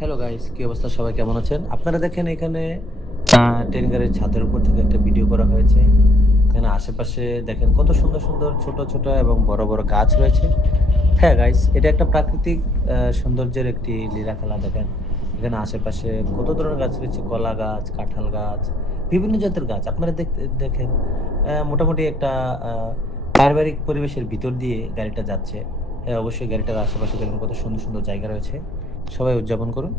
Hello guys, কি অবস্থা? সবাই কেমন আছেন? আপনারা দেখেন এখানে ট্রেন গাড়ির ছাদের উপর থেকে একটা ভিডিও করা হয়েছে। এখানে আশেপাশে দেখেন কত সুন্দর, সুন্দর ছোট, ছোট এবং বড়, বড় গাছ রয়েছে। হ্যাঁ গাইস, এটা একটা প্রাকৃতিক সৌন্দর্যের একটি লীলাখেলা দেখেন। এখানে আশেপাশে কত ধরনের গাছ রয়েছে, কলা গাছ, কাঁঠাল গাছ, বিভিন্ন জাতের গাছ। আপনারা দেখেন মোটামুটি একটা আ পারিবারিক পরিবেশের ভিতর দিয়ে গাড়িটা যাচ্ছে। হ্যাঁ, অবশ্যই গাড়িটার আশেপাশে দেখুন কত সুন্দর, সুন্দর জায়গা রয়েছে। সবাই উদযাপন করুন।